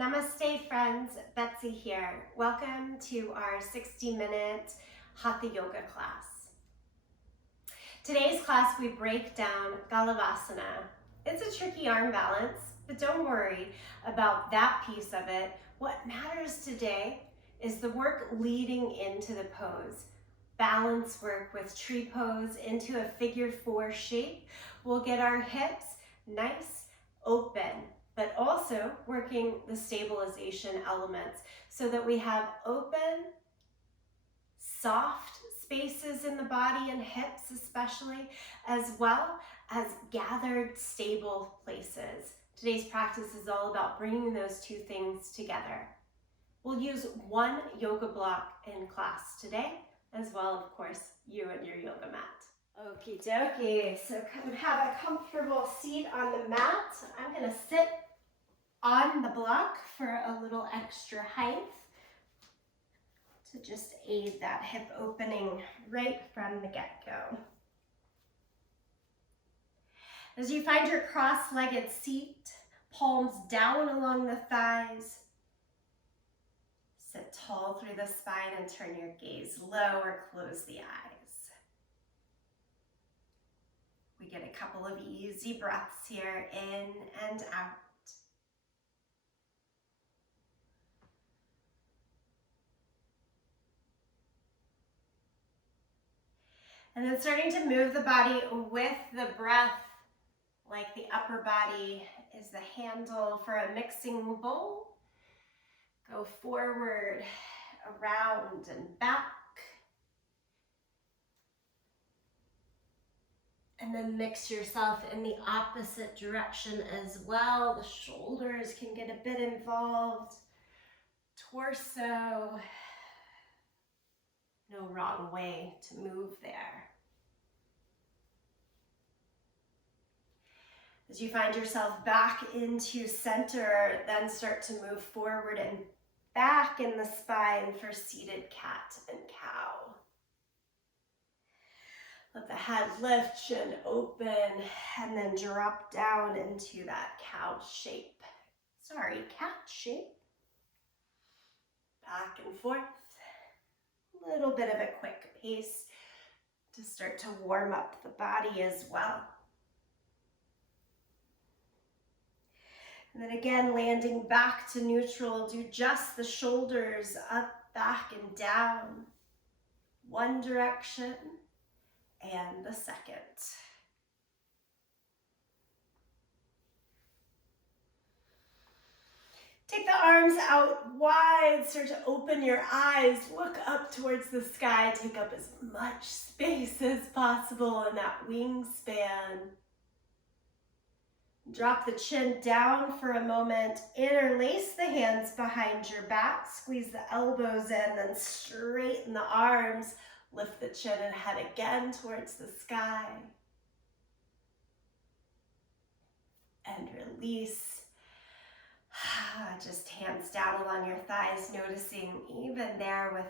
Namaste friends, Betsy here. Welcome to our 60-minute Hatha yoga class. Today's class we break down Galavasana. It's a tricky arm balance, but don't worry about that piece of it. What matters today is the work leading into the pose. Balance work with tree pose into a figure 4 shape. We'll get our hips nice, open, but also working the stabilization elements so that we have open, soft spaces in the body and hips especially, as well as gathered, stable places. Today's practice is all about bringing those two things together. We'll use one yoga block in class today, as well, of course, you and your yoga mat. Okie dokie, so come have a comfortable seat on the mat. I'm gonna sit on the block for a little extra height to just aid that hip opening right from the get-go. As you find your cross-legged seat, palms down along the thighs, sit tall through the spine and turn your gaze low or close the eyes. We get a couple of easy breaths here, in and out. And then starting to move the body with the breath, like the upper body is the handle for a mixing bowl. Go forward, around and back. And then mix yourself in the opposite direction as well. The shoulders can get a bit involved. Torso. No wrong way to move there. As you find yourself back into center, then start to move forward and back in the spine for seated cat and cow. Let the head lift, chin open, and then drop down into that cat shape. Back and forth. A little bit of a quick pace to start to warm up the body as well. And then again, landing back to neutral, do just the shoulders up, back, and down. One direction and the second. Take the arms out wide, start to open your eyes, look up towards the sky, take up as much space as possible in that wingspan. Drop the chin down for a moment, interlace the hands behind your back, squeeze the elbows in, then straighten the arms, lift the chin and head again towards the sky. And release. Just hands down along your thighs, noticing even there with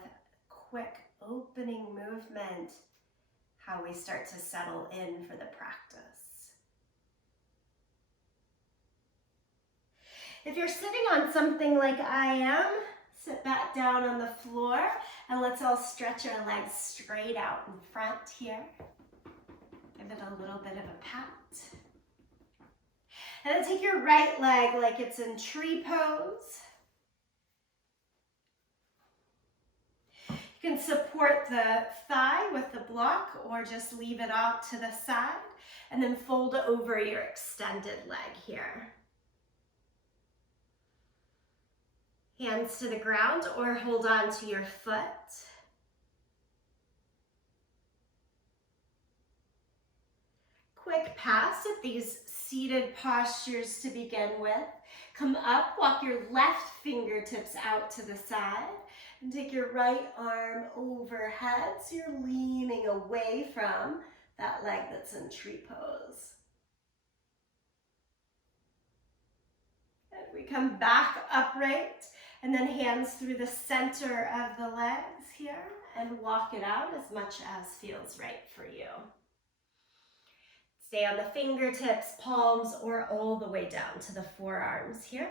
quick opening movement, how we start to settle in for the practice. If you're sitting on something like I am, sit back down on the floor and let's all stretch our legs straight out in front here. Give it a little bit of a pat. And then take your right leg like it's in tree pose. You can support the thigh with the block or just leave it out to the side and then fold over your extended leg here. Hands to the ground or hold on to your foot. Quick pass at these seated postures to begin with. Come up, walk your left fingertips out to the side and take your right arm overhead so you're leaning away from that leg that's in tree pose. And we come back upright and then hands through the center of the legs here and walk it out as much as feels right for you. Stay on the fingertips, palms, or all the way down to the forearms here.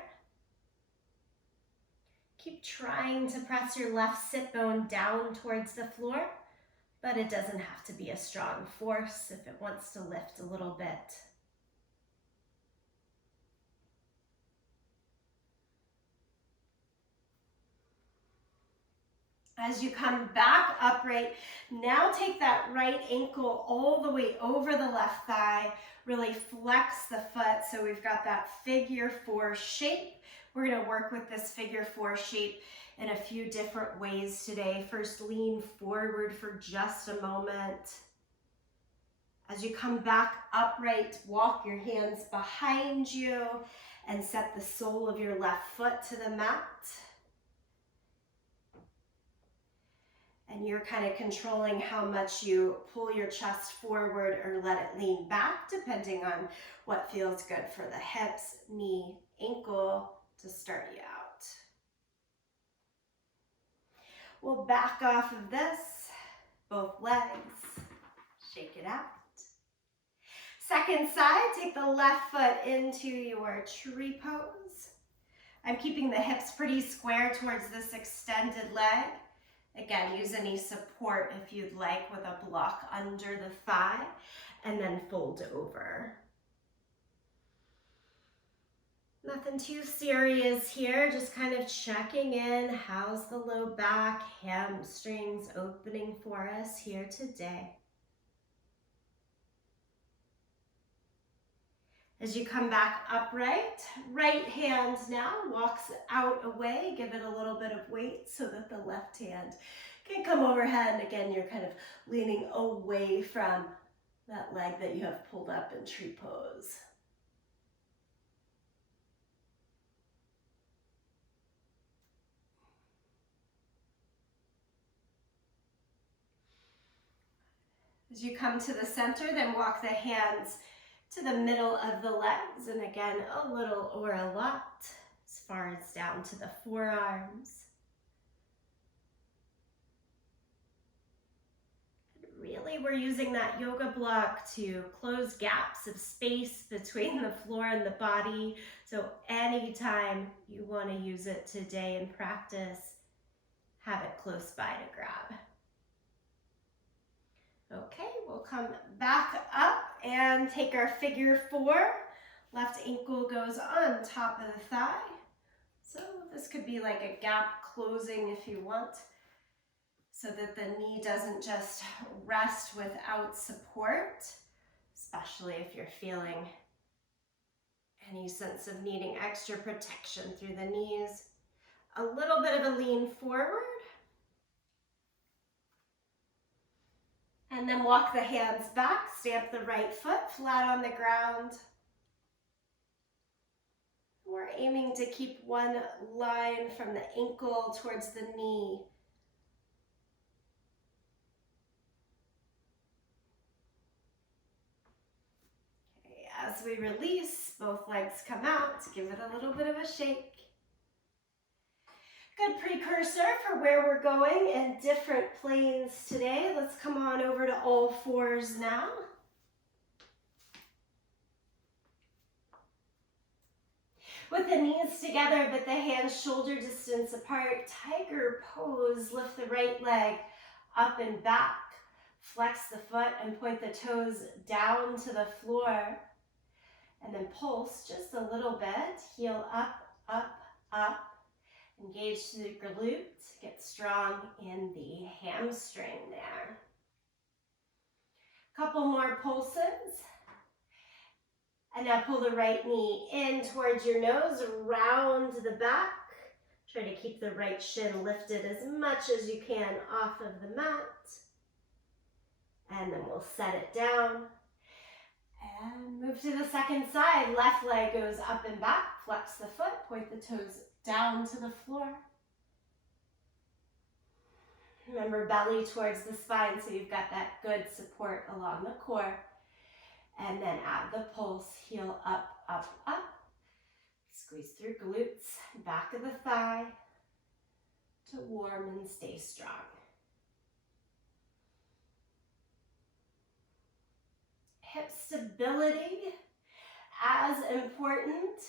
Keep trying to press your left sit bone down towards the floor, but it doesn't have to be a strong force if it wants to lift a little bit. As you come back upright, now take that right ankle all the way over the left thigh. Really flex the foot so we've got that figure four shape. We're going to work with this figure four shape in a few different ways today. First, lean forward for just a moment. As you come back upright, walk your hands behind you and set the sole of your left foot to the mat. And you're kind of controlling how much you pull your chest forward or let it lean back, depending on what feels good for the hips, knee, ankle to start you out. We'll back off of this, both legs, shake it out. Second side, take the left foot into your tree pose. I'm keeping the hips pretty square towards this extended leg. Again, use any support if you'd like with a block under the thigh, and then fold over. Nothing too serious here, just kind of checking in. How's the low back, hamstrings opening for us here today? As you come back upright, right hand now walks out away. Give it a little bit of weight so that the left hand can come overhead. And again, you're kind of leaning away from that leg that you have pulled up in tree pose. As you come to the center, then walk the hands to the middle of the legs, and again, a little or a lot as far as down to the forearms. And really, we're using that yoga block to close gaps of space between the floor and the body. So anytime you want to use it today in practice, have it close by to grab. Okay, we'll come back up and take our figure four. Left ankle goes on top of the thigh. So this could be like a gap closing if you want, so that the knee doesn't just rest without support, especially if you're feeling any sense of needing extra protection through the knees. A little bit of a lean forward. And then walk the hands back, stamp the right foot flat on the ground. We're aiming to keep one line from the ankle towards the knee. Okay, as we release, both legs come out. Give it a little bit of a shake. Good precursor for where we're going in different planes today. Let's come on over to all fours now. With the knees together but the hands shoulder distance apart, tiger pose. Lift the right leg up and back. Flex the foot and point the toes down to the floor. And then pulse just a little bit. Heel up, up, up. Engage the glutes, get strong in the hamstring there. Couple more pulses. And now pull the right knee in towards your nose, round the back. Try to keep the right shin lifted as much as you can off of the mat. And then we'll set it down. And move to the second side. Left leg goes up and back. Flex the foot, point the toes down to the floor. Remember, belly towards the spine so you've got that good support along the core. And then add the pulse, heel up, up, up. Squeeze through glutes, back of the thigh to warm and stay strong. Hip stability, as important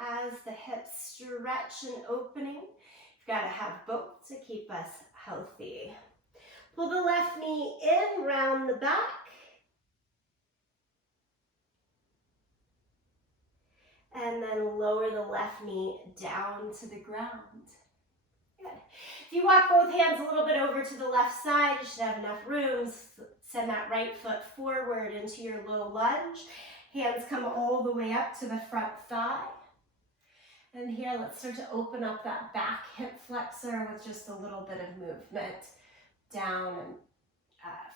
as the hip stretch and opening. You've got to have both to keep us healthy. Pull the left knee in, round the back. And then lower the left knee down to the ground. Good. If you walk both hands a little bit over to the left side, you should have enough room. Send that right foot forward into your low lunge. Hands come all the way up to the front thigh. And here, let's start to open up that back hip flexor with just a little bit of movement down and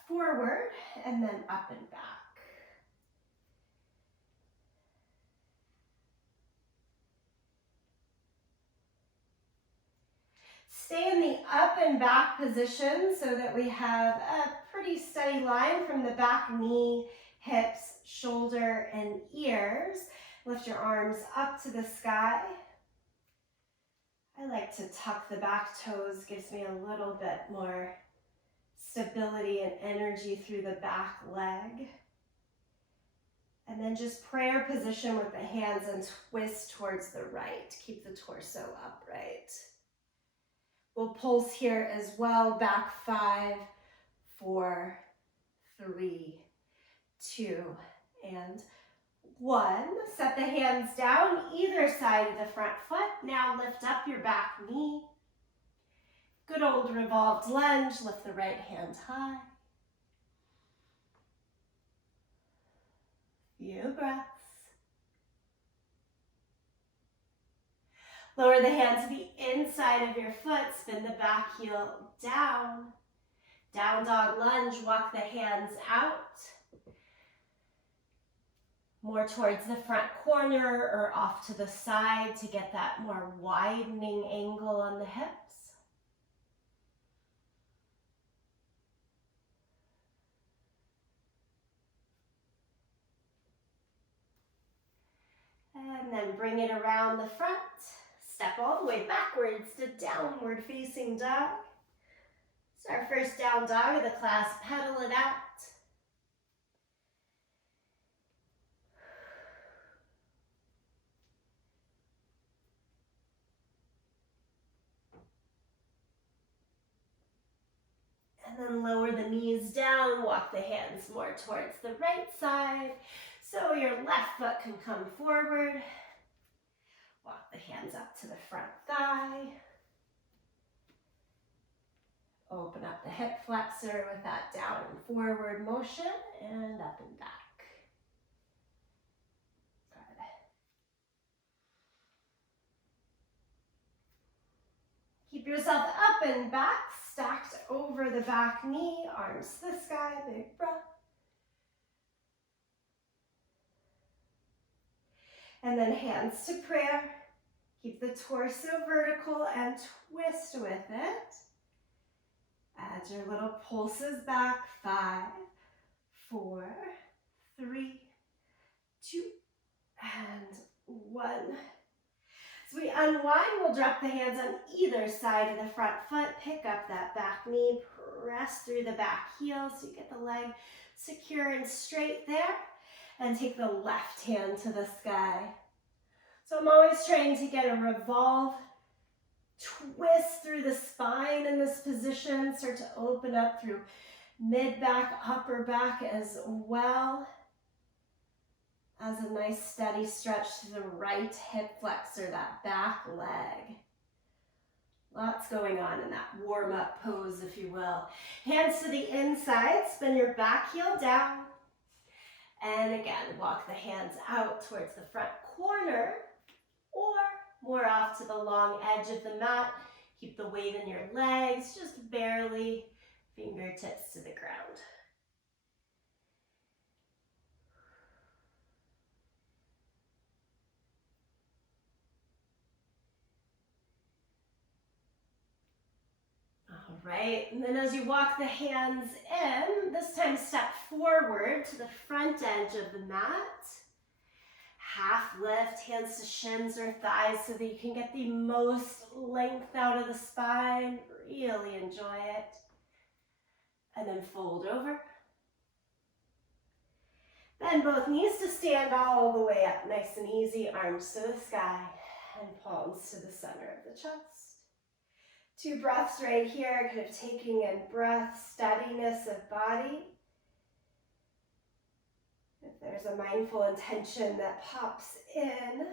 forward, and then up and back. Stay in the up and back position so that we have a pretty steady line from the back knee, hips, shoulder, and ears. Lift your arms up to the sky. I like to tuck the back toes, gives me a little bit more stability and energy through the back leg. And then just prayer position with the hands and twist towards the right. Keep the torso upright. We'll pulse here as well. Back 5, 4, 3, 2, and 1. Set the hands down either side of the front foot. Now lift up your back knee. Good old revolved lunge. Lift the right hand high. Few breaths. Lower the hand to the inside of your foot. Spin the back heel down. Down dog lunge. Walk the hands out. More towards the front corner or off to the side to get that more widening angle on the hips. And then bring it around the front. Step all the way backwards to downward facing dog. It's our first down dog of the class. Pedal it out. And then lower the knees down. Walk the hands more towards the right side so your left foot can come forward. Walk the hands up to the front thigh. Open up the hip flexor with that down and forward motion and up and back. Good. Keep yourself up and back, stacked over the back knee, arms to the sky, big breath. And then hands to prayer. Keep the torso vertical and twist with it. Add your little pulses back. 5, 4, 3, 2, and 1. As we unwind, we'll drop the hands on either side of the front foot. Pick up that back knee. Press through the back heel so you get the leg secure and straight there. And take the left hand to the sky. So I'm always trying to get a revolve, twist through the spine in this position, start to open up through mid-back, upper back as well as a nice steady stretch to the right hip flexor, that back leg. Lots going on in that warm-up pose, if you will. Hands to the inside, spin your back heel down. And again, walk the hands out towards the front corner or more off to the long edge of the mat. Keep the weight in your legs, just barely, fingertips to the ground. All right, and then as you walk the hands in, this time step forward to the front edge of the mat. Half lift, hands to shins or thighs so that you can get the most length out of the spine. Really enjoy it. And then fold over. Bend both knees to stand all the way up, nice and easy. Arms to the sky and palms to the center of the chest. 2 breaths right here, kind of taking in breath, steadiness of body. If there's a mindful intention that pops in,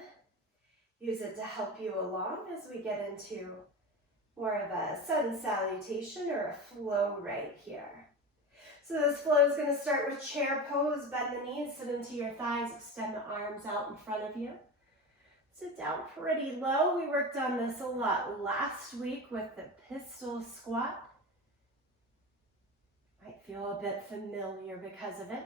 use it to help you along as we get into more of a sun salutation or a flow right here. So this flow is going to start with chair pose. Bend the knees, sit into your thighs, extend the arms out in front of you. Sit down pretty low. We worked on this a lot last week with the pistol squat. Might feel a bit familiar because of it.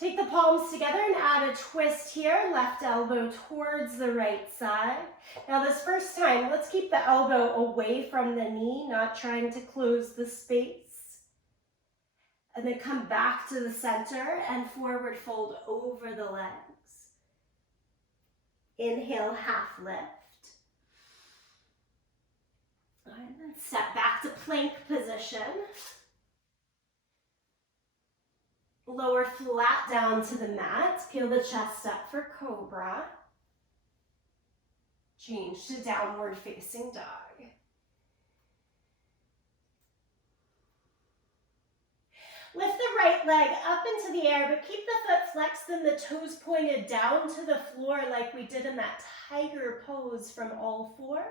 Take the palms together and add a twist here. Left elbow towards the right side. Now this first time, let's keep the elbow away from the knee, not trying to close the space. And then come back to the center and forward fold over the legs. Inhale, half lift. And then step back to plank position. Lower flat down to the mat. Peel the chest up for cobra. Change to downward facing dog. Lift the right leg up into the air, but keep the foot flexed and the toes pointed down to the floor like we did in that tiger pose from all fours.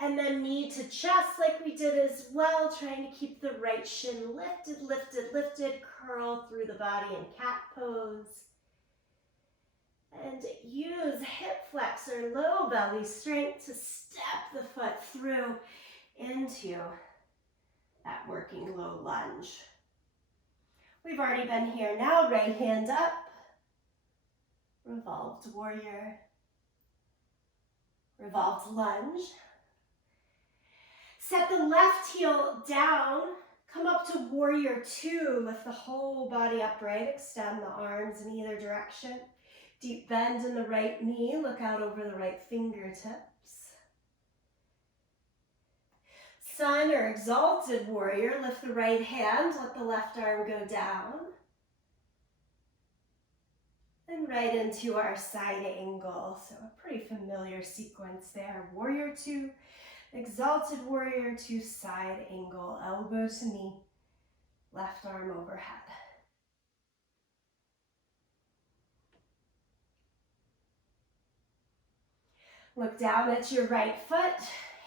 And then knee to chest like we did as well, trying to keep the right shin lifted, lifted, lifted, curl through the body in cat pose. And use hip flex or low belly strength to step the foot through into that working low lunge. We've already been here now. Right hand up, revolved warrior, revolved lunge. Set the left heel down, come up to warrior 2, lift the whole body upright, extend the arms in either direction. Deep bend in the right knee, look out over the right fingertips. Sun or exalted warrior, lift the right hand, let the left arm go down. And right into our side angle, so a pretty familiar sequence there. Warrior 2, exalted warrior 2, side angle, elbow to knee, left arm overhead. Look down at your right foot,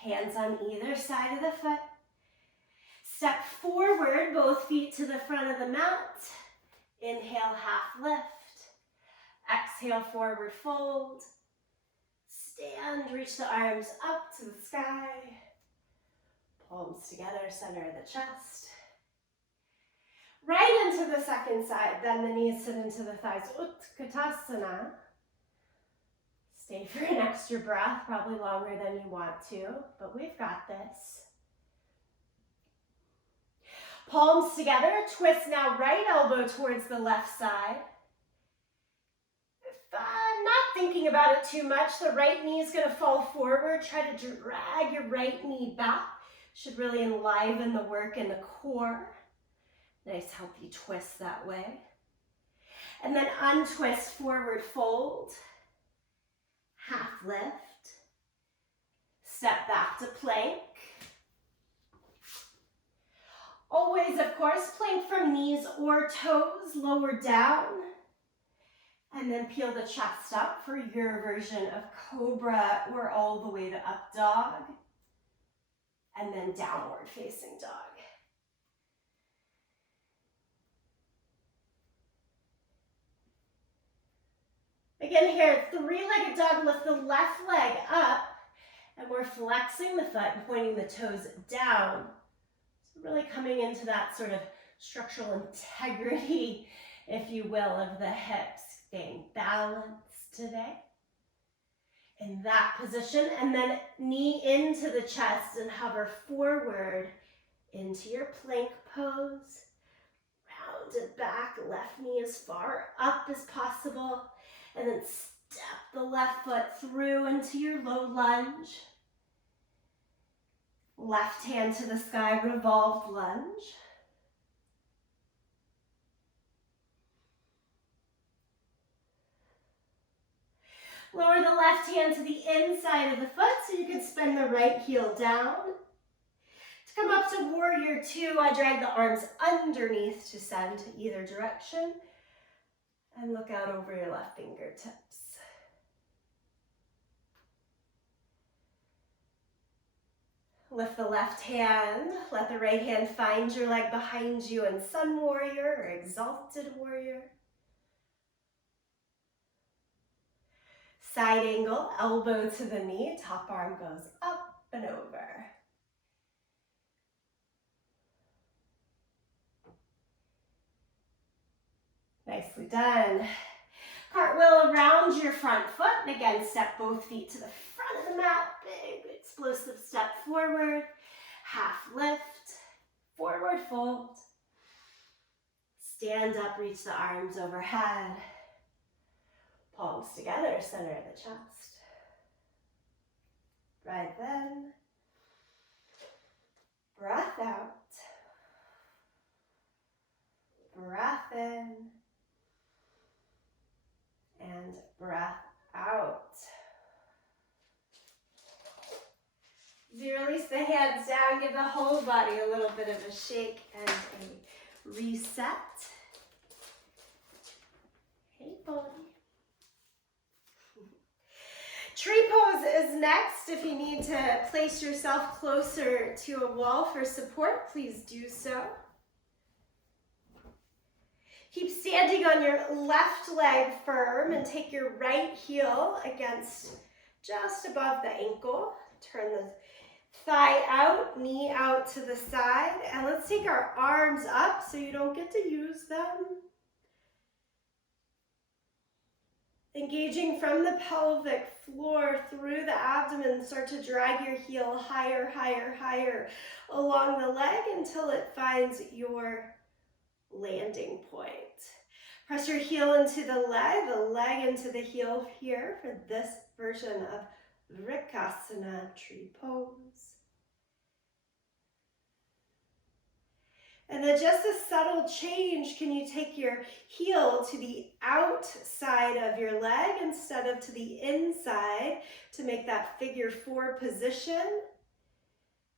hands on either side of the foot. Step forward, both feet to the front of the mat. Inhale, half lift. Exhale, forward fold. Stand, reach the arms up to the sky. Palms together, center of the chest. Right into the second side, bend the knees, sit into the thighs. Utkatasana. Stay for an extra breath, probably longer than you want to, but we've got this. Palms together, twist now right elbow towards the left side. If not thinking about it too much, the right knee is going to fall forward. Try to drag your right knee back. Should really enliven the work in the core. Nice healthy twist that way. And then untwist, forward fold. Half lift. Step back to plank. Always, of course, plank from knees or toes, lower down. And then peel the chest up for your version of cobra or all the way to up dog. And then downward facing dog. Again here, three-legged dog, lift the left leg up, and we're flexing the foot and pointing the toes down. So really coming into that sort of structural integrity, if you will, of the hips, staying balanced today. In that position, and then knee into the chest and hover forward into your plank pose. Rounded back, left knee as far up as possible. And then step the left foot through into your low lunge. Left hand to the sky, revolved lunge. Lower the left hand to the inside of the foot so you can spin the right heel down. To come up to warrior two, I drag the arms underneath to send to either direction and look out over your left fingertips. Lift the left hand, let the right hand find your leg behind you in sun warrior or exalted warrior. Side angle, elbow to the knee, top arm goes up and over. Nicely done. Cartwheel around your front foot, and again, step both feet to the front of the mat. Big, explosive step forward. Half lift, forward fold. Stand up, reach the arms overhead. Palms together, center of the chest. Breath in. Breath out. Breath in. And breath out. As you release the hands down, give the whole body a little bit of a shake and a reset. Hey, body. Tree pose is next. If you need to place yourself closer to a wall for support, please do so. Keep standing on your left leg firm and take your right heel against just above the ankle. Turn the thigh out, knee out to the side, and let's take our arms up so you don't get to use them. Engaging from the pelvic floor through the abdomen, start to drag your heel higher, higher, higher along the leg until it finds your landing point. Press your heel into the leg into the heel here for this version of Vrikasana tree pose. And then just a subtle change, can you take your heel to the outside of your leg instead of to the inside to make that figure four position?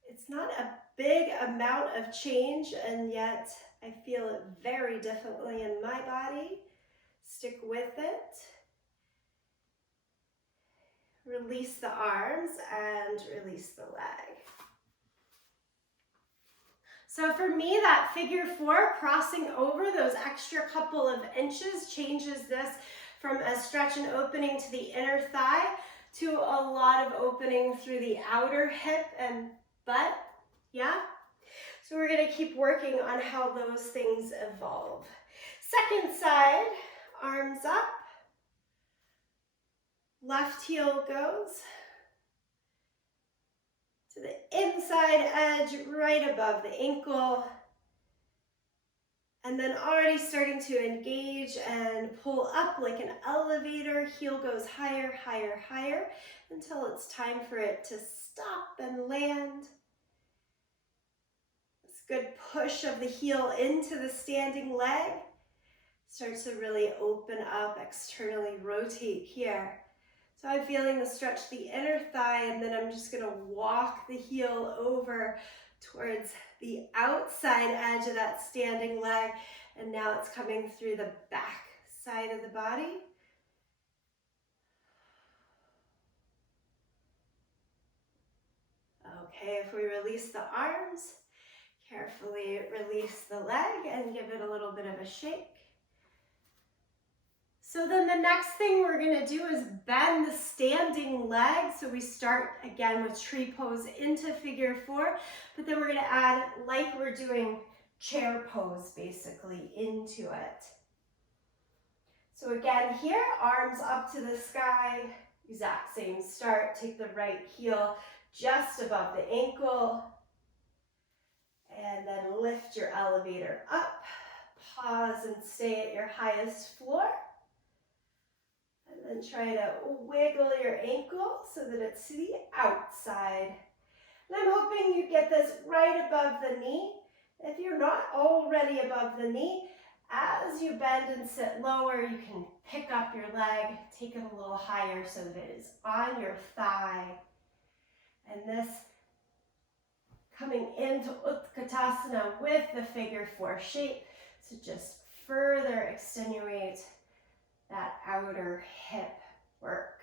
It's not a big amount of change, and yet I feel it very differently in my body. Stick with it. Release the arms and release the leg. So for me, that figure four, crossing over those extra couple of inches, changes this from a stretch and opening to the inner thigh to a lot of opening through the outer hip and butt. Yeah? So we're going to keep working on how those things evolve. Second side, arms up. Left heel goes to the inside edge, right above the ankle. And then already starting to engage and pull up like an elevator. Heel goes higher, higher, higher until it's time for it to stop and land. This good push of the heel into the standing leg. Starts to really open up, externally rotate here. So I'm feeling the stretch the inner thigh, and then I'm just gonna walk the heel over towards the outside edge of that standing leg, and now it's coming through the back side of the body. Okay, if we release the arms, carefully release the leg and give it a little bit of a shake. So then the next thing we're going to do is bend the standing leg. So we start again with tree pose into figure four, but then we're going to add, like we're doing chair pose basically, into it. So again here, arms up to the sky, exact same start. Take the right heel just above the ankle, and then lift your elevator up. Pause and stay at your highest floor. And then try to wiggle your ankle so that it's to the outside. And I'm hoping you get this right above the knee. If you're not already above the knee, As you bend and sit lower, you can pick up your leg, take it a little higher so that it is on your thigh. And this coming into Utkatasana with the figure 4 shape to just further extenuate that outer hip work.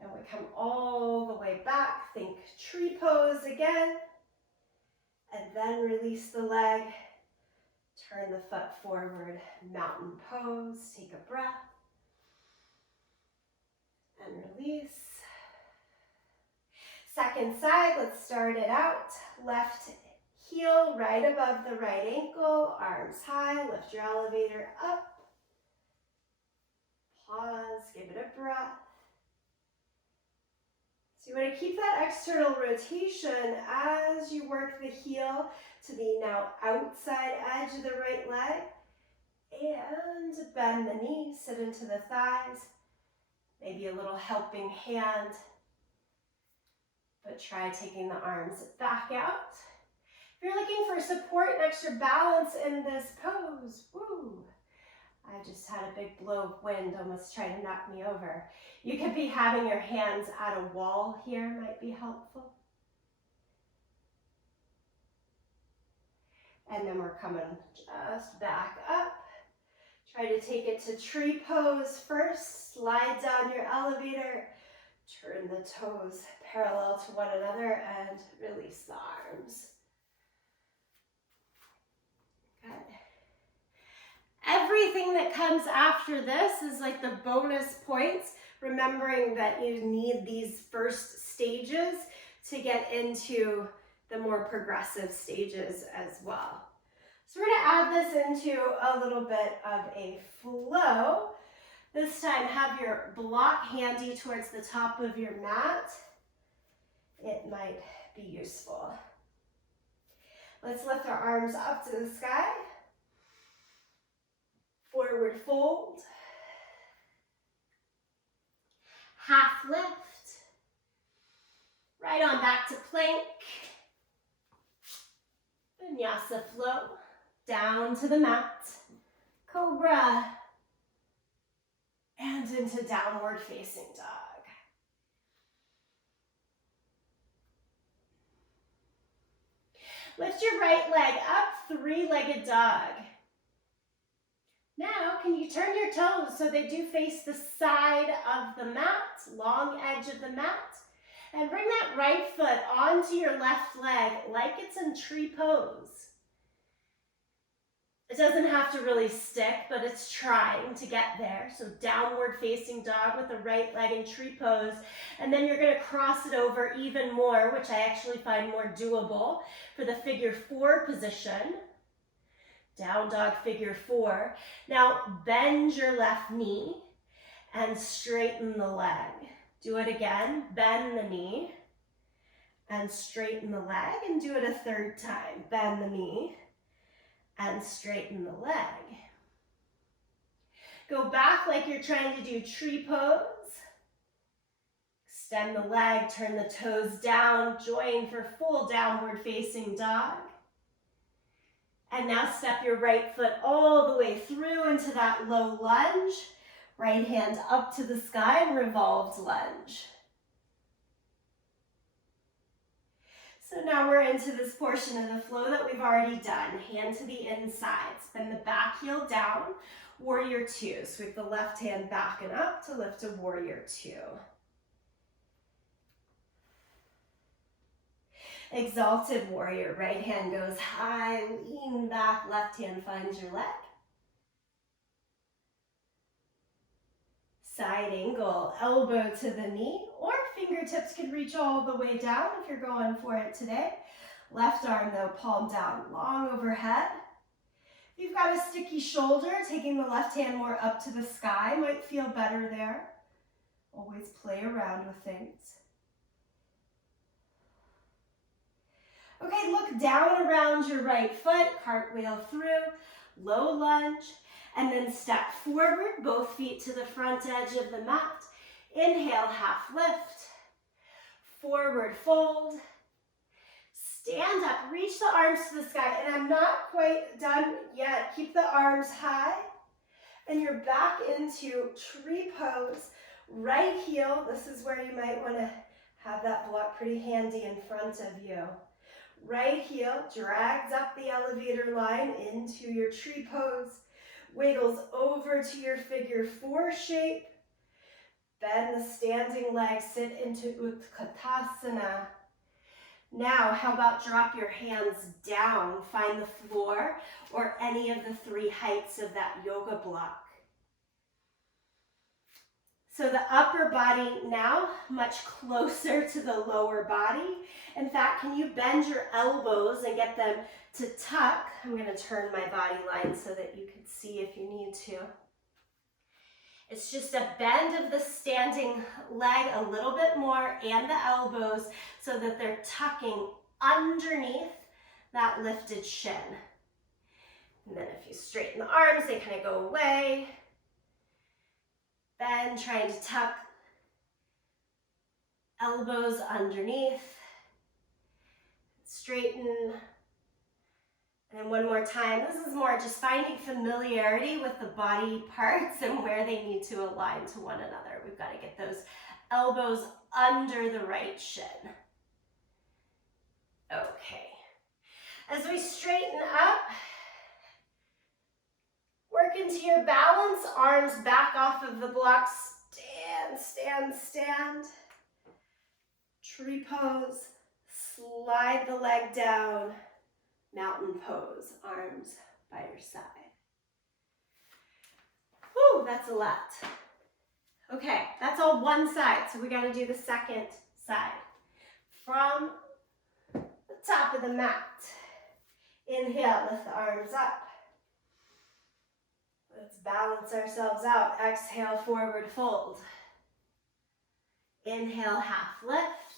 And we come all the way back. Think tree pose again. And then release the leg. Turn the foot forward, mountain pose. Take a breath. And release. Second side, let's start it out. Left heel right above the right ankle, arms high, lift your elevator up. Pause, give it a breath. So you want to keep that external rotation as you work the heel to the now outside edge of the right leg. And bend the knee, sit into the thighs. Maybe a little helping hand. But try taking the arms back out. If you're looking for support and extra balance in this pose, woo, I just had a big blow of wind, almost trying to knock me over. You could be having your hands at a wall here, might be helpful. And then we're coming just back up. Try to take it to tree pose first. Slide down your elevator. Turn the toes parallel to one another and release the arms. Good. Everything that comes after this is like the bonus points, remembering that you need these first stages to get into the more progressive stages as well. So we're going to add this into a little bit of a flow. This time, have your block handy towards the top of your mat. It might be useful. Let's lift our arms up to the sky. Forward fold. Half lift. Right on back to plank. Vinyasa flow. Down to the mat. Cobra. And into downward facing dog. Lift your right leg up, three-legged dog. Now, can you turn your toes so they do face the side of the mat, long edge of the mat, and bring that right foot onto your left leg like it's in tree pose. It doesn't have to really stick, but it's trying to get there. So downward facing dog with the right leg in tree pose. And then you're going to cross it over even more, which I actually find more doable for the figure 4 position. Down dog figure 4. Now bend your left knee and straighten the leg. Do it again. Bend the knee and straighten the leg, and do it a third time. Bend the knee and straighten the leg. Go back like you're trying to do tree pose. Extend the leg, turn the toes down, join for full downward facing dog. And now step your right foot all the way through into that low lunge. Right hand up to the sky, revolved lunge. So now we're into this portion of the flow that we've already done. Hand to the inside, spin the back heel down, warrior 2. Sweep the left hand back and up to lift a warrior 2. Exalted warrior, right hand goes high, lean back, left hand finds your leg. Side angle, elbow to the knee, or fingertips can reach all the way down if you're going for it today. Left arm though, palm down, long overhead. If you've got a sticky shoulder, taking the left hand more up to the sky might feel better there. Always play around with things. Okay, look down around your right foot, cartwheel through, low lunge, and then step forward, both feet to the front edge of the mat. Inhale, half lift, forward fold, stand up, reach the arms to the sky, and I'm not quite done yet. Keep the arms high, and you're back into tree pose. Right heel, this is where you might want to have that block pretty handy in front of you. Right heel drags up the elevator line into your tree pose, wiggles over to your figure 4 shape, bend the standing leg, sit into Utkatasana. Now, how about drop your hands down, find the floor or any of the 3 heights of that yoga block. So the upper body now much closer to the lower body. In fact, can you bend your elbows and get them to tuck? I'm going to turn my body line so that you can see if you need to. It's just a bend of the standing leg a little bit more and the elbows so that they're tucking underneath that lifted shin. And then if you straighten the arms, they kind of go away. Bend, trying to tuck elbows underneath. Straighten. And one more time, this is more just finding familiarity with the body parts and where they need to align to one another. We've got to get those elbows under the right shin. Okay. As we straighten up, work into your balance, arms back off of the block. Stand, stand, stand. Tree pose, slide the leg down. Mountain pose, arms by your side. Whew, that's a lot. Okay, that's all one side, so we got to do the second side. From the top of the mat, inhale, lift the arms up. Let's balance ourselves out. Exhale, forward fold. Inhale, half lift.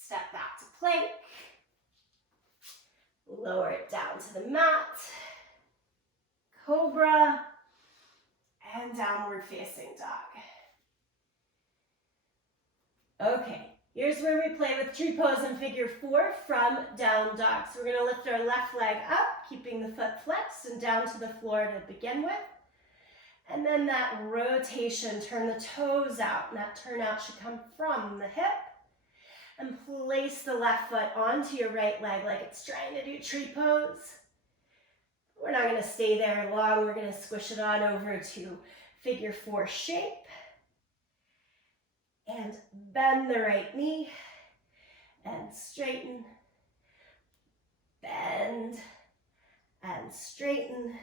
Step back to plank. Lower it down to the mat, cobra, and downward facing dog. Okay, here's where we play with tree pose in figure 4 from down dog. So we're going to lift our left leg up, keeping the foot flexed and down to the floor to begin with. And then that rotation, turn the toes out, and that turnout should come from the hip. And place the left foot onto your right leg like it's trying to do tree pose. We're not going to stay there long. We're going to squish it on over to figure 4 shape. And bend the right knee and straighten. Bend and straighten.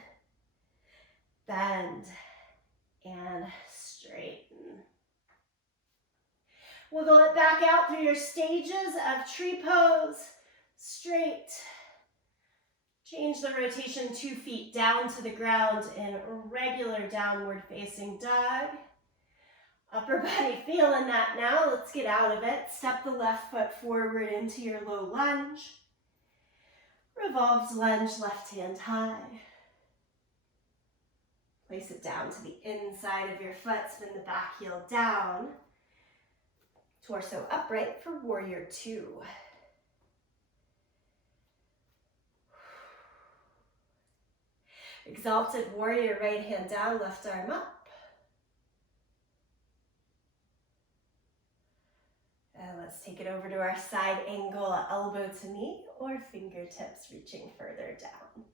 Bend and straighten. Wiggle it back out through your stages of tree pose, straight. Change the rotation 2 feet down to the ground in regular downward facing dog. Upper body feeling that now. Let's get out of it. Step the left foot forward into your low lunge. Revolved lunge, left hand high. Place it down to the inside of your foot. Spin the back heel down. Torso upright for warrior 2. Exalted warrior, right hand down, left arm up. And let's take it over to our side angle, elbow to knee or fingertips reaching further down.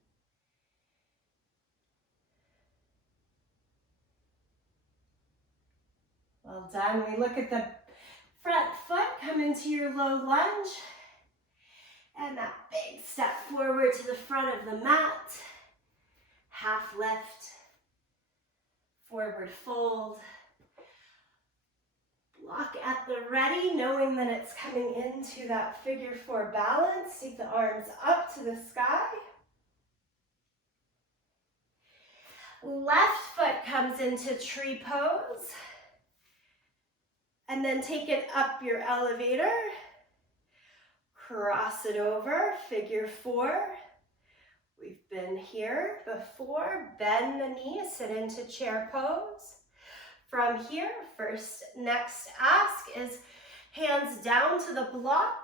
Well done. We look at the front foot, come into your low lunge, and that big step forward to the front of the mat. Half lift, forward fold. Block at the ready, knowing that it's coming into that figure 4 balance. Take the arms up to the sky. Left foot comes into tree pose. And then take it up your elevator, cross it over, figure 4. We've been here before. Bend the knee, sit into chair pose. From here, next ask is hands down to the block,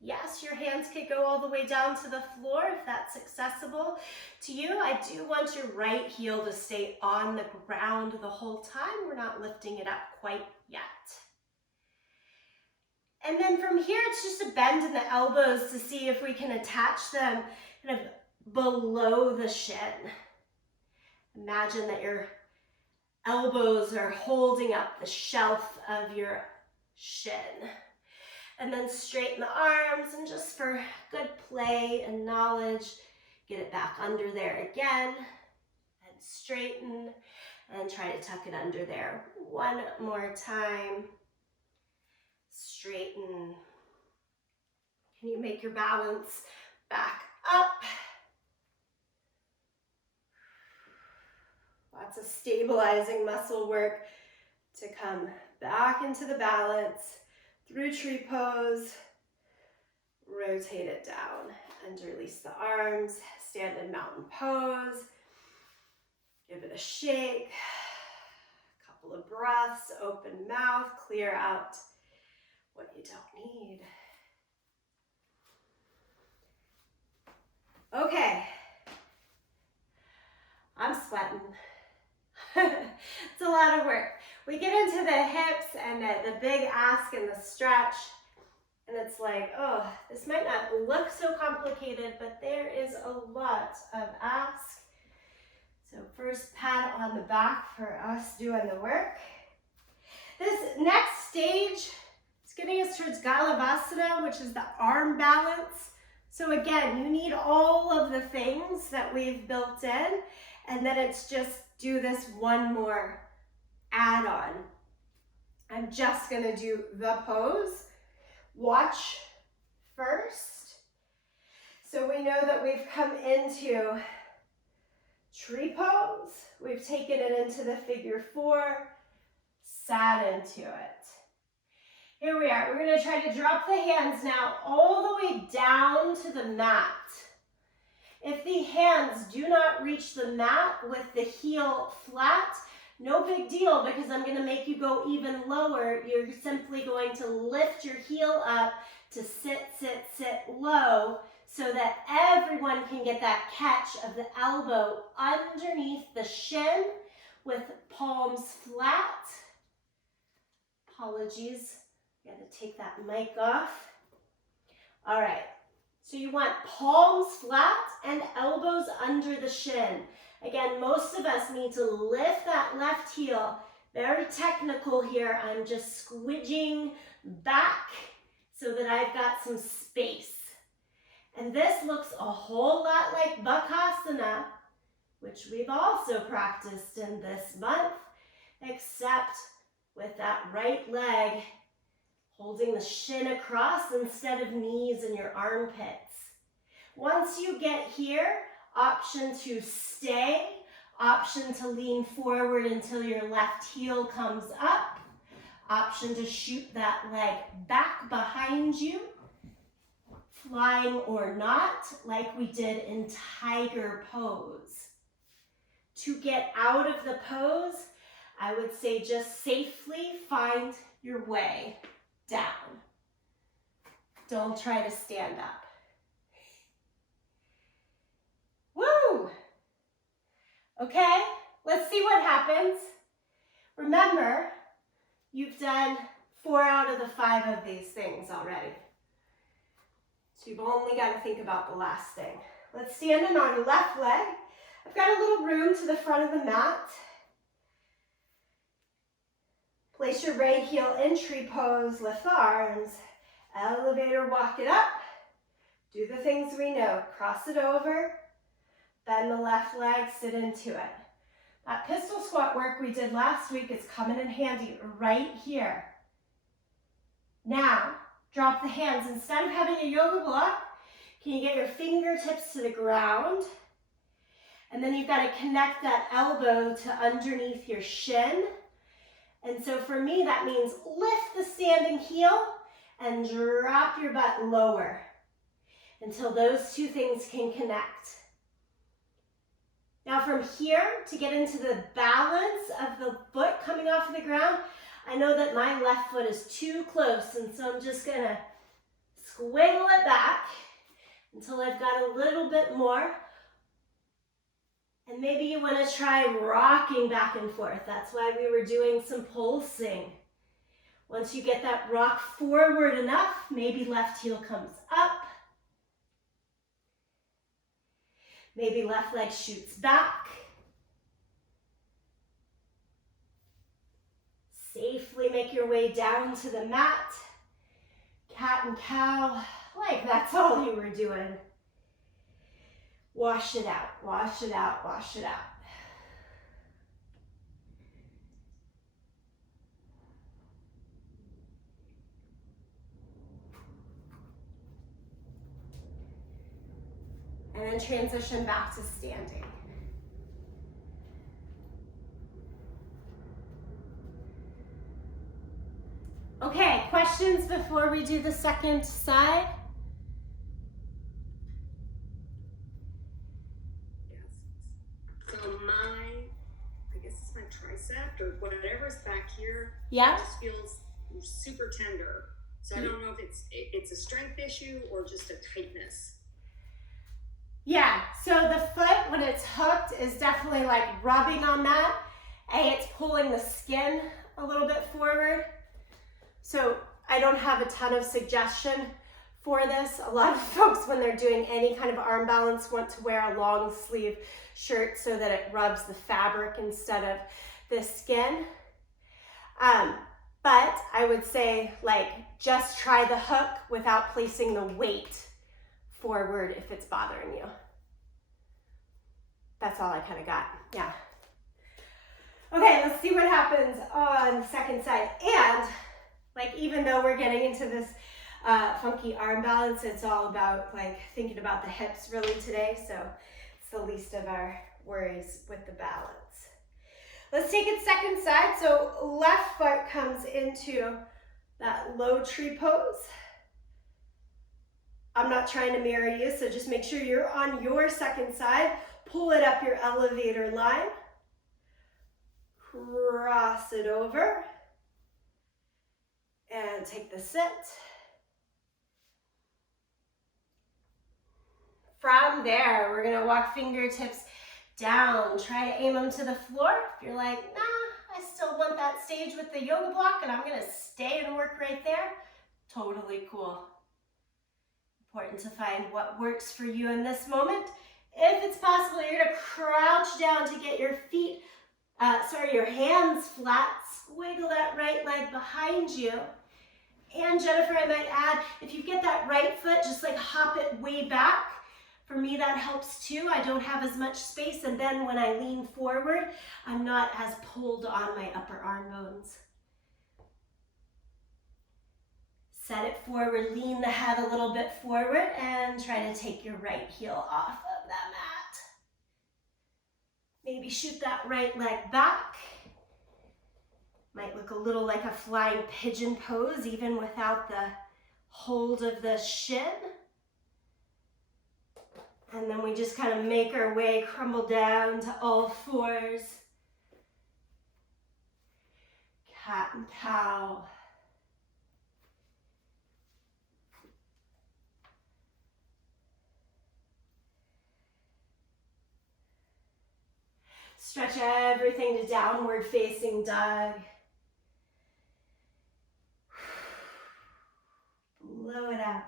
Yes, your hands could go all the way down to the floor if that's accessible to you. I do want your right heel to stay on the ground the whole time. We're not lifting it up quite yet. And then from here, it's just a bend in the elbows to see if we can attach them kind of below the shin. Imagine that your elbows are holding up the shelf of your shin. And then straighten the arms, and just for good play and knowledge, get it back under there again, and straighten, and try to tuck it under there. One more time. Straighten. Can you make your balance back up? Lots of stabilizing muscle work to come back into the balance. Through tree pose, rotate it down and release the arms. Stand in mountain pose. Give it a shake. A couple of breaths, open mouth, clear out what you don't need. Okay. I'm sweating. It's a lot of work. We get into the hips and the big ask and the stretch, and it's like, oh, this might not look so complicated, but there is a lot of ask. So first pat on the back for us doing the work. This next stage is getting us towards Galavasana, which is the arm balance. So again, you need all of the things that we've built in, and then it's just do this one more add-on. I'm just gonna do the pose. Watch first. So we know that we've come into tree pose. We've taken it into the figure four, sat into it. Here we are. We're gonna try to drop the hands now all the way down to the mat. If the hands do not reach the mat with the heel flat, no big deal, because I'm going to make you go even lower. You're simply going to lift your heel up to sit, sit, sit low so that everyone can get that catch of the elbow underneath the shin with palms flat. Apologies, I got to take that mic off. All right. So you want palms flat and elbows under the shin. Again, most of us need to lift that left heel. Very technical here. I'm just squidging back so that I've got some space. And this looks a whole lot like Bakasana, which we've also practiced in this month, except with that right leg holding the shin across instead of knees in your armpits. Once you get here, option to stay, option to lean forward until your left heel comes up, option to shoot that leg back behind you, flying or not, like we did in tiger pose. To get out of the pose, I would say just safely find your way down. Don't try to stand up. Woo! Okay, let's see what happens. Remember, you've done 4 out of the 5 of these things already. So you've only got to think about the last thing. Let's stand in on your left leg. I've got a little room to the front of the mat. Place your right heel in tree pose, lift the arms, elevator, walk it up. Do the things we know. Cross it over, bend the left leg, sit into it. That pistol squat work we did last week is coming in handy right here. Now, drop the hands. Instead of having a yoga block, can you get your fingertips to the ground? And then you've got to connect that elbow to underneath your shin. And so for me, that means lift the standing heel and drop your butt lower until those two things can connect. Now from here, to get into the balance of the foot coming off of the ground, I know that my left foot is too close, and so I'm just gonna Squiggle it back until I've got a little bit more. And maybe you want to try rocking back and forth. That's why we were doing some pulsing. Once you get that rock forward enough, maybe left heel comes up. Maybe left leg shoots back. Safely make your way down to the mat. Cat and cow, like that's all you were doing. Wash it out, wash it out, wash it out. And then transition back to standing. Okay, questions before we do the second side? Yes. So I guess it's my tricep or whatever's back here. Yeah. Just feels super tender. So I don't know if it's a strength issue or just a tightness. Yeah, so the foot, when it's hooked, is definitely like rubbing on that. It's pulling the skin a little bit forward. So I don't have a ton of suggestion for this. A lot of folks, when they're doing any kind of arm balance, want to wear a long sleeve shirt so that it rubs the fabric instead of the skin. But I would say, like, just try the hook without placing the weight forward if it's bothering you. That's all I kind of got, yeah. Okay, let's see what happens on the second side. And like, even though we're getting into this funky arm balance, it's all about like thinking about the hips really today. So it's the least of our worries with the balance. Let's take it second side. So left foot comes into that low tree pose. I'm not trying to mirror you, so just make sure you're on your second side. Pull it up your elevator line. Cross it over. And take the sit. From there, we're gonna walk fingertips down. Try to aim them to the floor. If you're like, nah, I still want that stage with the yoga block and I'm gonna stay and work right there, totally cool. Important to find what works for you in this moment. If it's possible, you're gonna crouch down to get your feet, your hands flat. Wiggle that right leg behind you. And Jennifer, I might add, if you get that right foot, just like hop it way back. For me, that helps too. I don't have as much space, and then when I lean forward, I'm not as pulled on my upper arm bones. Set it forward, lean the head a little bit forward, and try to take your right heel off of that mat. Maybe shoot that right leg back. Might look a little like a flying pigeon pose, even without the hold of the shin. And then we just kind of make our way, crumble down to all fours. Cat and cow. Stretch everything to downward facing dog. Blow it out.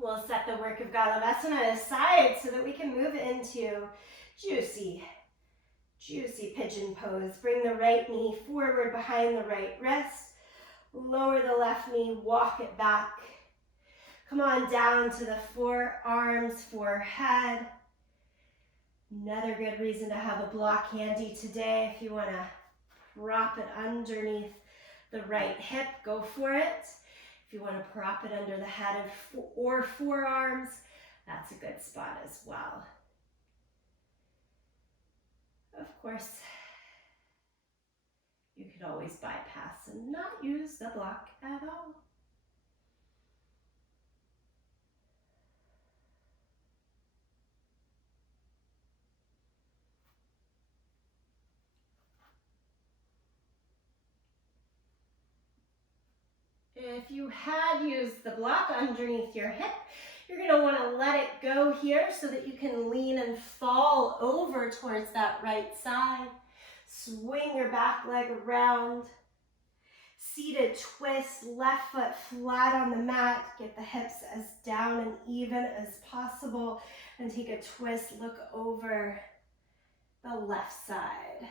We'll set the work of Galavasana aside so that we can move into juicy pigeon pose. Bring the right knee forward behind the right wrist. Lower the left knee, walk it back. Come on down to the forearms, forehead. Another good reason to have a block handy today. If you want to prop it underneath the right hip, go for it. If you want to prop it under the head or forearms, that's a good spot as well. Of course, you could always bypass and not use the block at all. If you had used the block underneath your hip, you're going to want to let it go here so that you can lean and fall over towards that right side. Swing your back leg around. Seated twist, left foot flat on the mat. Get the hips as down and even as possible. And take a twist, look over the left side.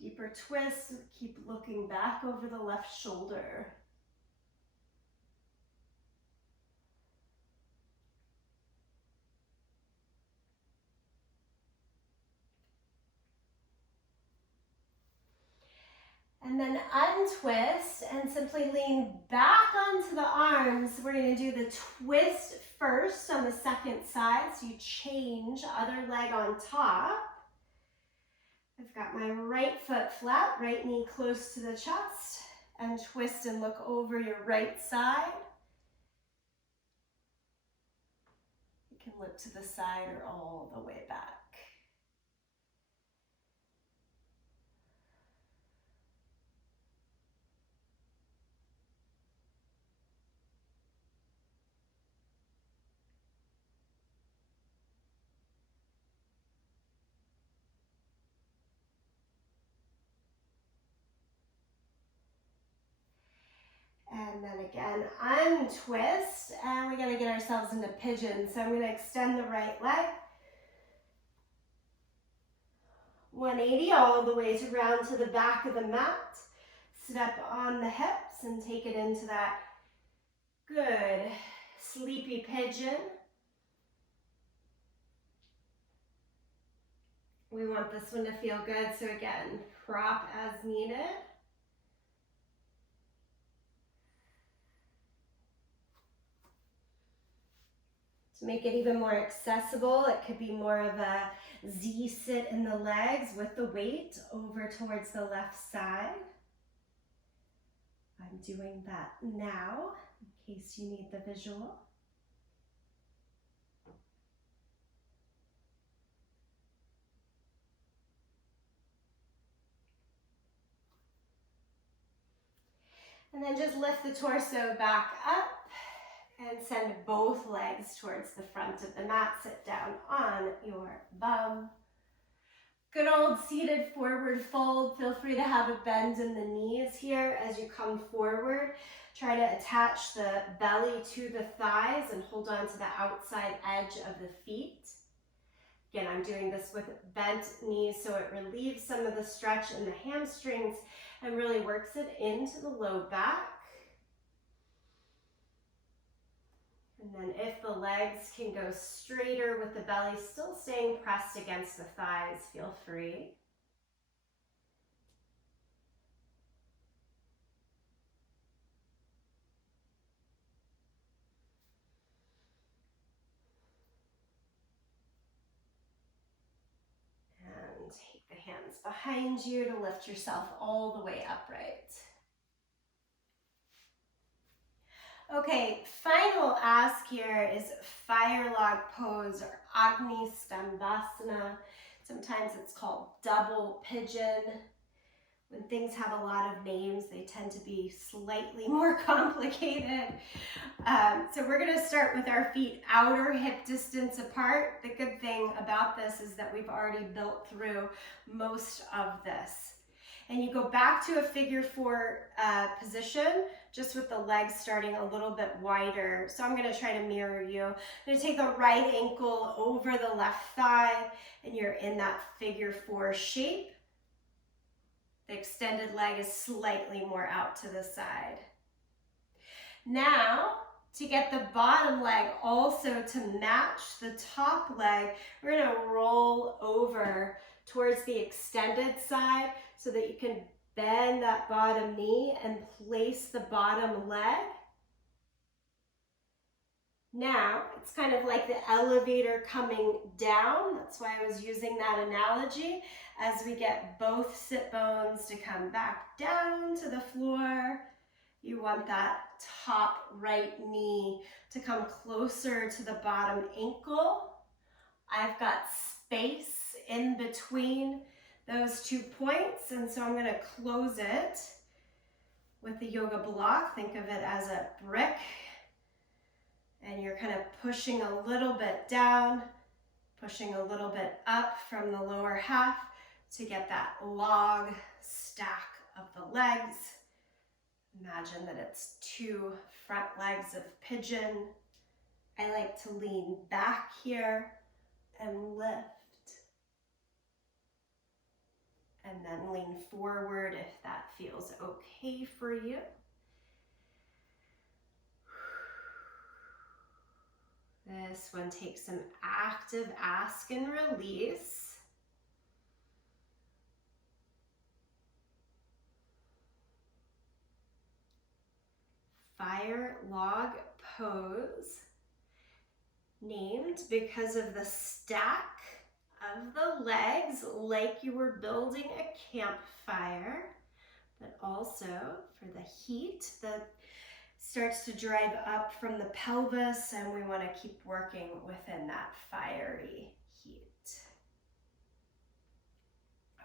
Deeper twist, keep looking back over the left shoulder. And then untwist and simply lean back onto the arms. We're going to do the twist first on the second side. So you change, other leg on top. I've got my right foot flat, right knee close to the chest. And twist and look over your right side. You can look to the side or all the way back. And then again, untwist, and we're going to get ourselves into pigeon. So I'm going to extend the right leg. 180 all the way around to the back of the mat. Step on the hips and take it into that good sleepy pigeon. We want this one to feel good, so again, prop as needed. To make it even more accessible, it could be more of a Z sit in the legs with the weight over towards the left side. I'm doing that now in case you need the visual. And then just lift the torso back up. And send both legs towards the front of the mat. Sit down on your bum. Good old seated forward fold. Feel free to have a bend in the knees here as you come forward. Try to attach the belly to the thighs and hold on to the outside edge of the feet. Again, I'm doing this with bent knees so it relieves some of the stretch in the hamstrings and really works it into the low back. And then if the legs can go straighter with the belly still staying pressed against the thighs, feel free. And take the hands behind you to lift yourself all the way upright. Okay, final ask here is fire log pose or Agni Stambhasana. Sometimes it's called double pigeon. When things have a lot of names, they tend to be slightly more complicated. So we're going to start with our feet outer hip distance apart. The good thing about this is that we've already built through most of this. And you go back to a figure four position, just with the legs starting a little bit wider. So I'm going to try to mirror you. I'm going to take the right ankle over the left thigh, and you're in that figure four shape. The extended leg is slightly more out to the side. Now, to get the bottom leg also to match the top leg, we're going to roll over towards the extended side so that you can bend that bottom knee and place the bottom leg. Now, it's kind of like the elevator coming down. That's why I was using that analogy. As we get both sit bones to come back down to the floor, you want that top right knee to come closer to the bottom ankle. I've got space in between those 2 points, and so I'm going to close it With the yoga block, think of it as a brick, and you're kind of pushing a little bit down, pushing a little bit up from the lower half to get that log stack of the legs. Imagine that it's 2 front legs of pigeon. I like to lean back here and lift. And then lean forward if that feels okay for you. This one takes some active ask and release. Fire log pose, named because of the stack of the legs, like you were building a campfire, but also for the heat that starts to drive up from the pelvis, and we want to keep working within that fiery heat.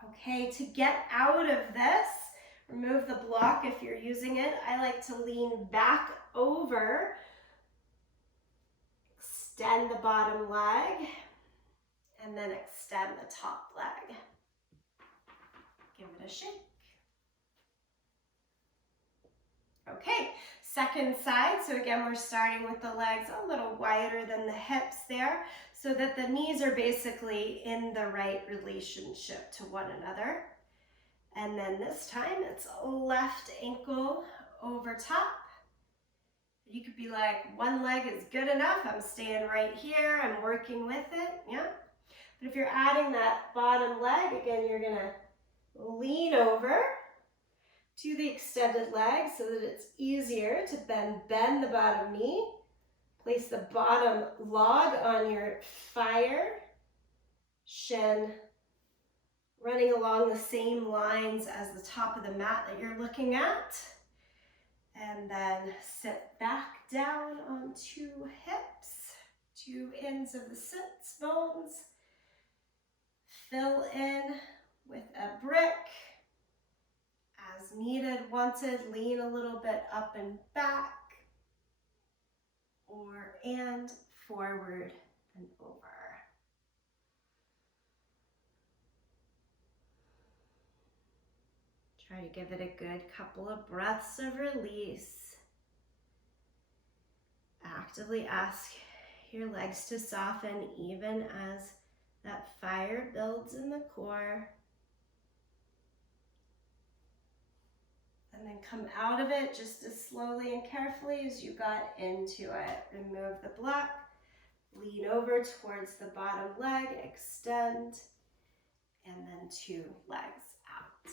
Okay, to get out of this, remove the block if you're using it. I like to lean back over, extend the bottom leg, and then extend the top leg. Give it a shake. Okay, second side. So again, we're starting with the legs a little wider than the hips there, so that the knees are basically in the right relationship to one another. And then this time it's left ankle over top. You could be like, one leg is good enough. I'm staying right here. I'm working with it. Yeah. But if you're adding that bottom leg, again, you're going to lean over to the extended leg so that it's easier to bend the bottom knee. Place the bottom log on your fire shin, running along the same lines as the top of the mat that you're looking at. And then sit back down on 2 hips, 2 ends of the sits bones. Fill in with a brick. As needed, wanted, lean a little bit up and back, and forward and over. Try to give it a good couple of breaths of release. Actively ask your legs to soften even as that fire builds in the core. And then come out of it just as slowly and carefully as you got into it. Remove the block, lean over towards the bottom leg, extend, and then 2 legs out.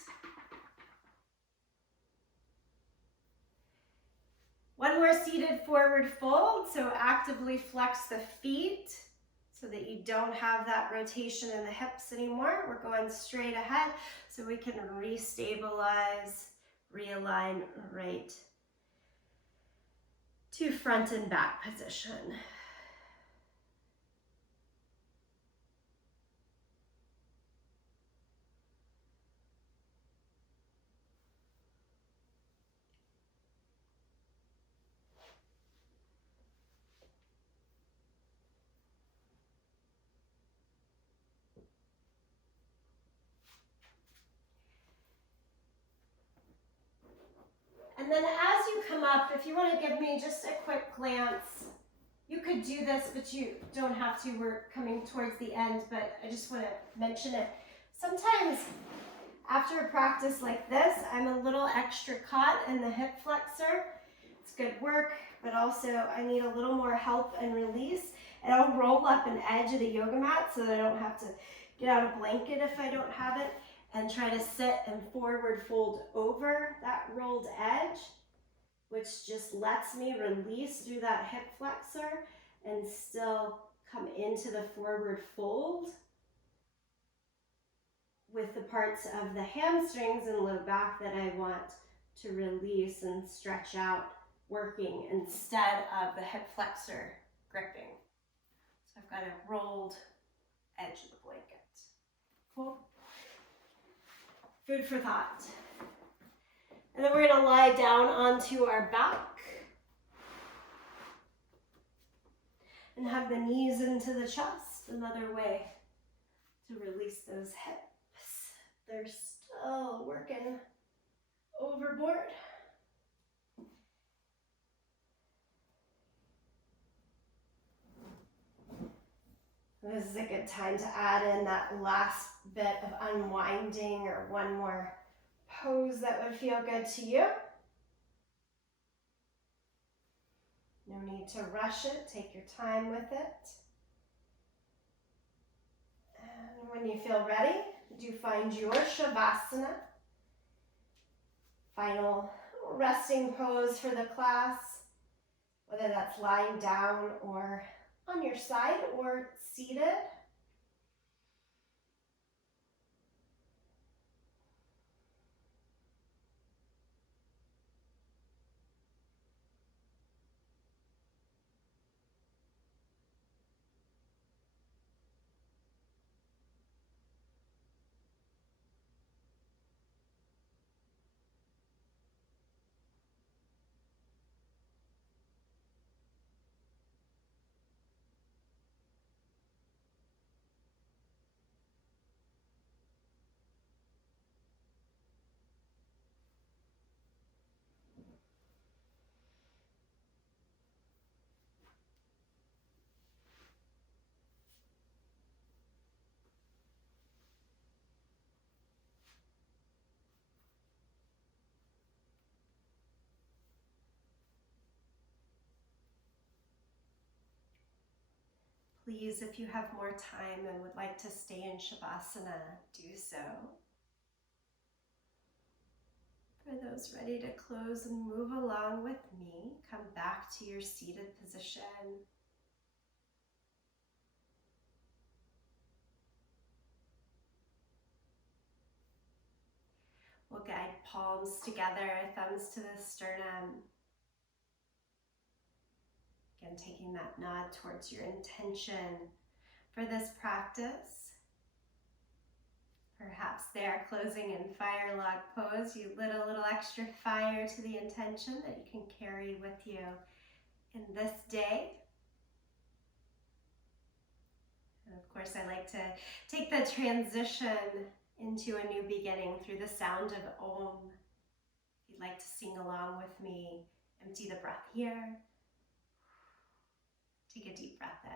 One more seated forward fold, so actively flex the feet so that you don't have that rotation in the hips anymore. We're going straight ahead so we can restabilize, realign right to front and back position. And then as you come up, if you want to give me just a quick glance, you could do this, but you don't have to. We're coming towards the end, but I just want to mention it. Sometimes after a practice like this, I'm a little extra caught in the hip flexor. It's good work, but also I need a little more help and release. And I'll roll up an edge of the yoga mat so that I don't have to get out a blanket if I don't have it, and try to sit and forward fold over that rolled edge, which just lets me release through that hip flexor and still come into the forward fold with the parts of the hamstrings and low back that I want to release and stretch out, working instead of the hip flexor gripping. So I've got a rolled edge of the blanket. Cool. Food for thought. And then we're going to lie down onto our back and have the knees into the chest. Another way to release those hips. They're still working overboard. This is a good time to add in that last bit of unwinding or one more pose that would feel good to you. No need to rush it. Take your time with it. And when you feel ready, do find your Shavasana. Final resting pose for the class, whether that's lying down or on your side or seated. Please, if you have more time and would like to stay in Shavasana, do so. For those ready to close and move along with me, come back to your seated position. We'll guide palms together, thumbs to the sternum. Again, taking that nod towards your intention for this practice. Perhaps there, closing in fire log pose, you lit a little extra fire to the intention that you can carry with you in this day. And of course, I like to take the transition into a new beginning through the sound of Om. If you'd like to sing along with me, empty the breath here. Take a deep breath in.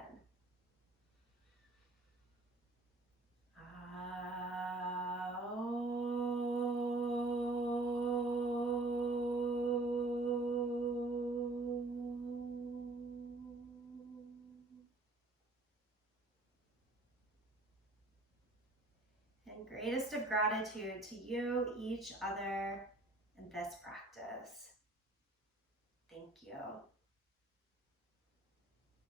And greatest of gratitude to you, each other, and this practice.